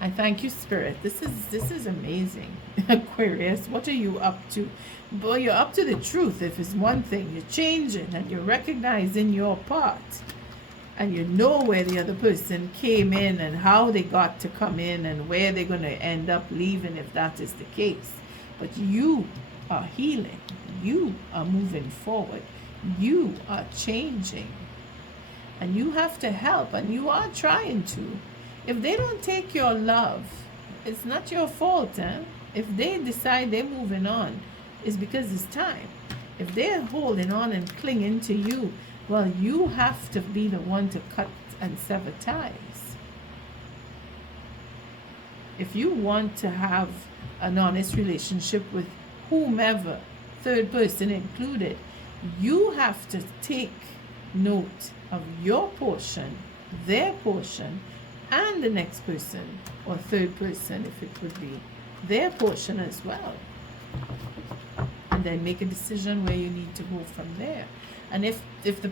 I thank you, Spirit. This is amazing. Aquarius, what are you up to? Boy, you're up to the truth. If it's one thing, you're changing and you're recognizing your part. And you know where the other person came in and how they got to come in and where they're going to end up leaving if that is the case. But you are healing. You are moving forward. You are changing. And you have to help, and you are trying to. If they don't take your love, it's not your fault. If they decide they're moving on, it's because it's time. If they're holding on and clinging to you, well, you have to be the one to cut and sever ties. If you want to have an honest relationship with whomever, third person included, you have to take note of your portion, their portion, and the next person or third person, if it would be their portion as well, and then make a decision where you need to go from there. And if the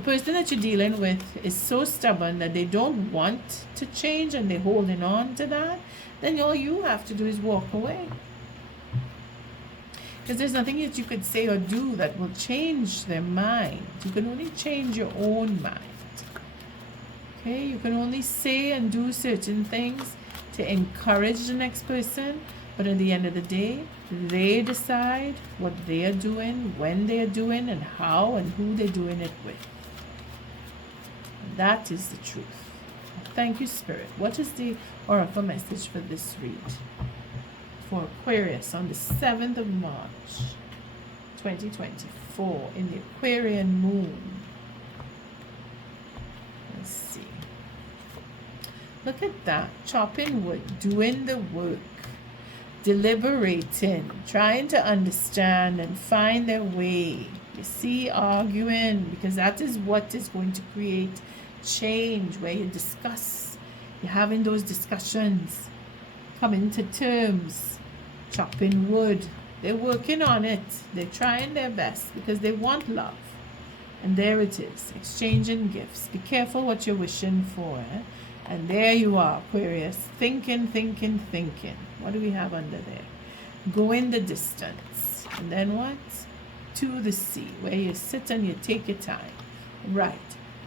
person that you're dealing with is so stubborn that they don't want to change and they're holding on to that, then all you have to do is walk away. Because there's nothing that you could say or do that will change their mind. You can only change your own mind. Okay, you can only say and do certain things to encourage the next person, but at the end of the day, they decide what they are doing, when they are doing, and how and who they're doing it with. That is the truth. Thank you, Spirit. What is the oracle message for this read? For Aquarius on the 7th of March, 2024, in the Aquarian moon. Let's see. Look at that. Chopping wood, doing the work, deliberating, trying to understand and find their way. You see, arguing, because that is what is going to create change, where you discuss. You're having those discussions, coming to terms, chopping wood. They're working on it. They're trying their best because they want love. And there it is, exchanging gifts. Be careful what you're wishing for. And there you are, Aquarius, thinking. What do we have under there? Going the distance. And then what? To the sea, where you sit and you take your time. Right.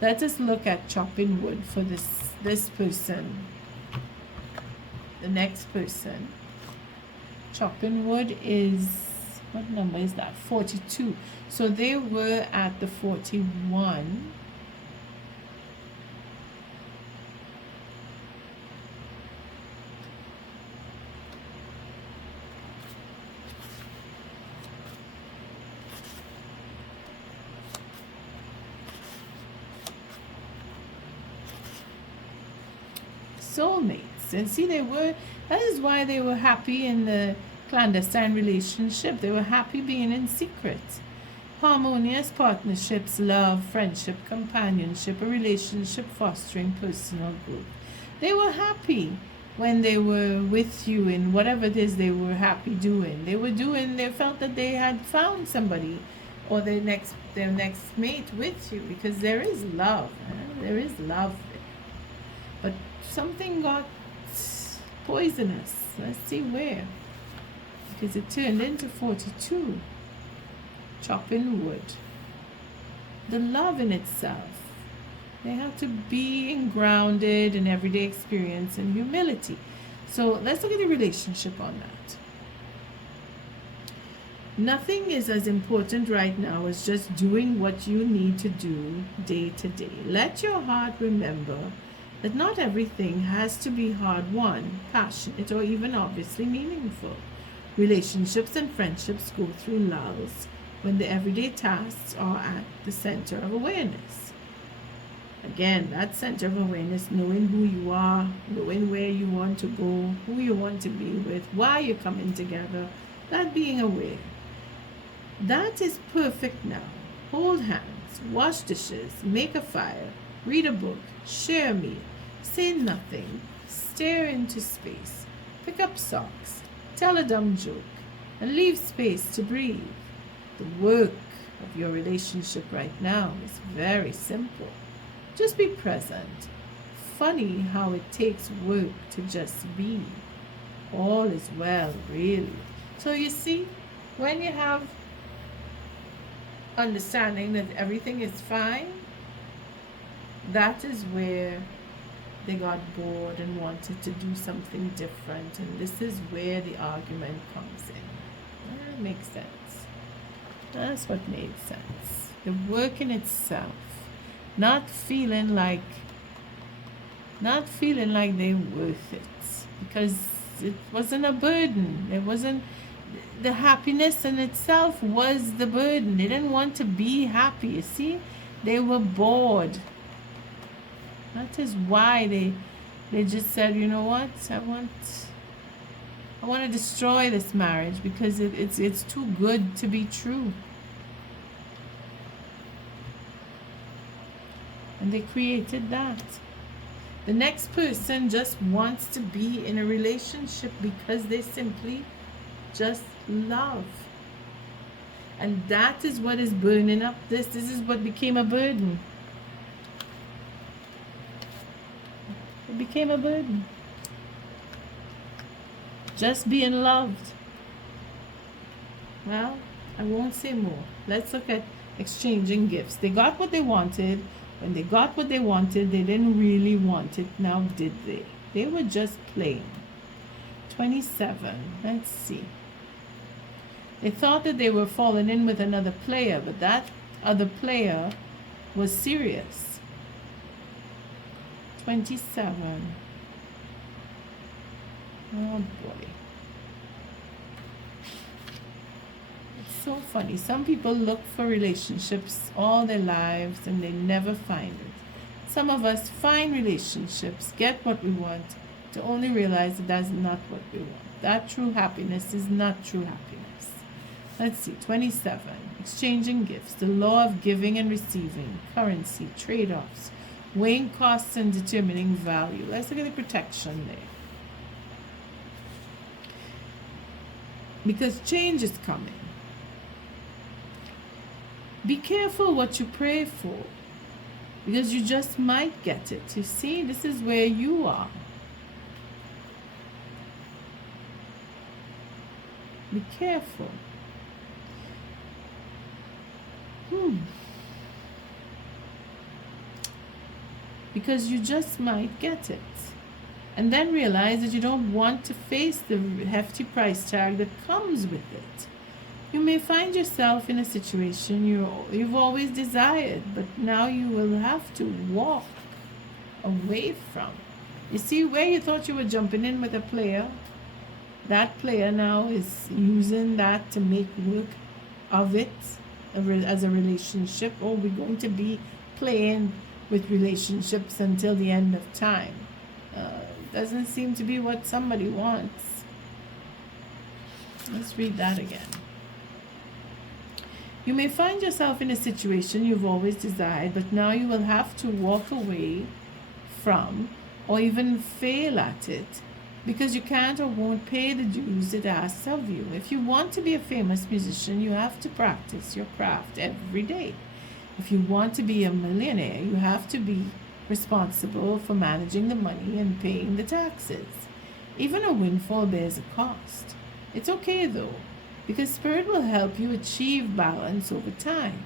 Let us look at chopping wood for this person. The next person. Chopping wood is, what number is that? 42. So they were at the 41. Soulmates. And see, that is why they were happy in the clandestine relationship. They were happy being in secret. Harmonious partnerships, love, friendship, companionship, a relationship fostering personal growth. They were happy when they were with you in whatever it is they were happy doing. They felt that they had found somebody or their next mate with you, because there is love. There is love. But something got poisonous. Let's see where. Because it turned into 42. Chopping wood. The love in itself. They have to be grounded in everyday experience and humility. So let's look at the relationship on that. Nothing is as important right now as just doing what you need to do day to day. Let your heart remember that not everything has to be hard-won, passionate, or even obviously meaningful. Relationships and friendships go through lulls when the everyday tasks are at the center of awareness. Again, that center of awareness, knowing who you are, knowing where you want to go, who you want to be with, why you're coming together, that being aware. That is perfect now. Hold hands, wash dishes, make a fire, read a book, share a meal, say nothing, stare into space, pick up socks, tell a dumb joke, and leave space to breathe. The work of your relationship right now is very simple. Just be present. Funny how it takes work to just be. All is well, really. So you see, when you have understanding that everything is fine, that is where they got bored and wanted to do something different. And this is where the argument comes in. That makes sense. That's what made sense. The work in itself. Not feeling like they're worth it, because it wasn't a burden. It wasn't, the happiness in itself was the burden. They didn't want to be happy. You see, they were bored. That is why they just said, you know what, I want to destroy this marriage because it's too good to be true. And they created that. The next person just wants to be in a relationship because they simply just love. And that is what is burning up this. This is what became a burden. It became a burden. Just being loved. Well, I won't say more. Let's look at exchanging gifts. They got what they wanted. When they got what they wanted, they didn't really want it. Now, did they? They were just playing. 27. Let's see. They thought that they were falling in with another player, but that other player was serious. 27. Oh boy. So funny. Some people look for relationships all their lives and they never find it. Some of us find relationships, get what we want, to only realize that that's not what we want. That true happiness is not true happiness. Let's see, 27. Exchanging gifts, the law of giving and receiving, currency, trade-offs, weighing costs and determining value. Let's look at the protection there. Because change is coming. Be careful what you pray for, because you just might get it. You see, this is where you are. Be careful. Because you just might get it. And then realize that you don't want to face the hefty price tag that comes with it. You may find yourself in a situation you've always desired, but now you will have to walk away from. You see, where you thought you were jumping in with a player, that player now is using that to make work of it as a relationship. Oh, we're going to be playing with relationships until the end of time. Doesn't seem to be what somebody wants. Let's read that again. You may find yourself in a situation you've always desired, but now you will have to walk away from or even fail at it because you can't or won't pay the dues it asks of you. If you want to be a famous musician, you have to practice your craft every day. If you want to be a millionaire, you have to be responsible for managing the money and paying the taxes. Even a windfall bears a cost. It's okay though, because Spirit will help you achieve balance over time.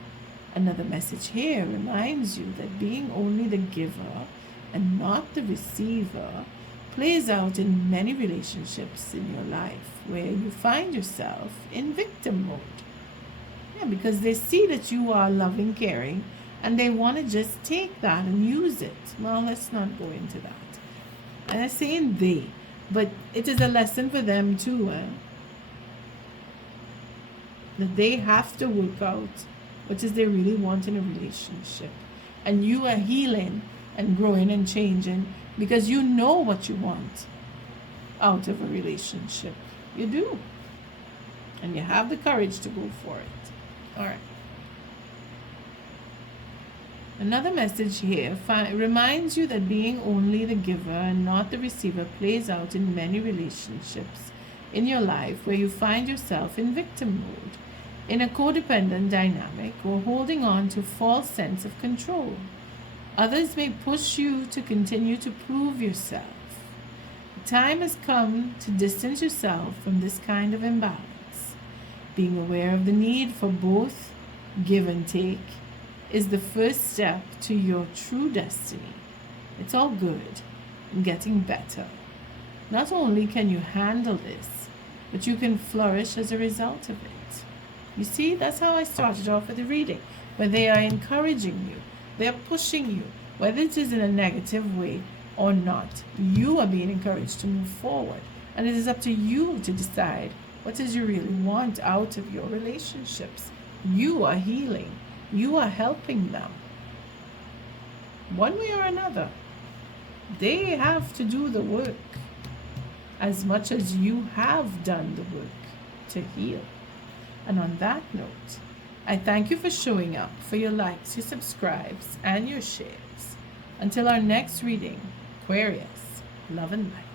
Another message here reminds you that being only the giver and not the receiver plays out in many relationships in your life where you find yourself in victim mode. Yeah, because they see that you are loving, caring, and they want to just take that and use it. Well, let's not go into that. And I'm saying they, but it is a lesson for them too. That they have to work out what is they really want in a relationship. And you are healing and growing and changing because you know what you want out of a relationship. You do. And you have the courage to go for it. All right. Another message here reminds you that being only the giver and not the receiver plays out in many relationships in your life where you find yourself in victim mode, in a codependent dynamic, or holding on to a false sense of control. Others may push you to continue to prove yourself. The time has come to distance yourself from this kind of imbalance. Being aware of the need for both give and take is the first step to your true destiny. It's all good and getting better. Not only can you handle this, but you can flourish as a result of it. You see, that's how I started off with the reading, where they are encouraging you, they are pushing you, whether it is in a negative way or not. You are being encouraged to move forward, and it is up to you to decide what is you really want out of your relationships. You are healing. You are helping them. One way or another. They have to do the work as much as you have done the work to heal. And on that note, I thank you for showing up, for your likes, your subscribes, and your shares. Until our next reading, Aquarius, love and light.